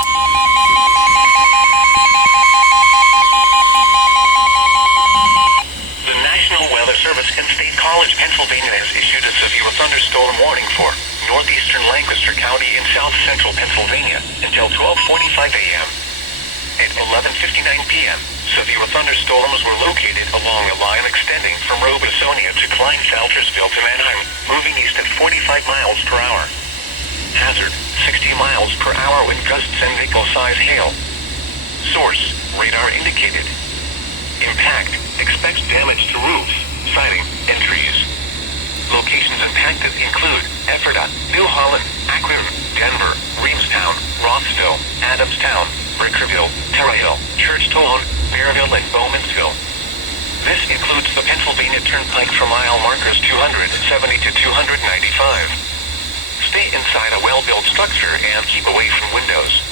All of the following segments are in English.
The National Weather Service and State College, Pennsylvania has issued a severe thunderstorm warning for northeastern Lancaster County in south central Pennsylvania until 12:45 a.m. At 11:59 p.m., severe thunderstorms were located along a line extending from Robesonia to Klein-Saltersville to Manheim, moving east at 45 miles per hour. Hazard, 60 miles per hour with gusts and nickel-size hail. Source, radar indicated. Impact, expects damage to roofs, siding, and trees. Locations impacted include Ephrata, New Holland, Akron, Denver, Reamstown, Rothsville, Adamstown, Rickerville, Terre Hill, Churchtown, Maryville, and Bowmansville. This includes the Pennsylvania Turnpike for mile markers 270 to 295. Stay inside a well-built structure and keep away from windows.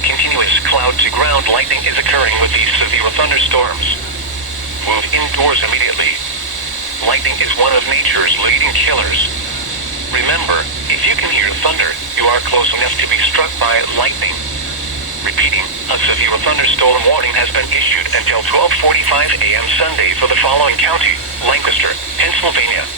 Continuous cloud-to-ground lightning is occurring with these severe thunderstorms. Move indoors immediately. Lightning is one of nature's leading killers. Remember, if you can hear thunder, you are close enough to be struck by lightning. Repeating, a severe thunderstorm warning has been issued until 12:45 a.m. Sunday for the following county: Lancaster, Pennsylvania,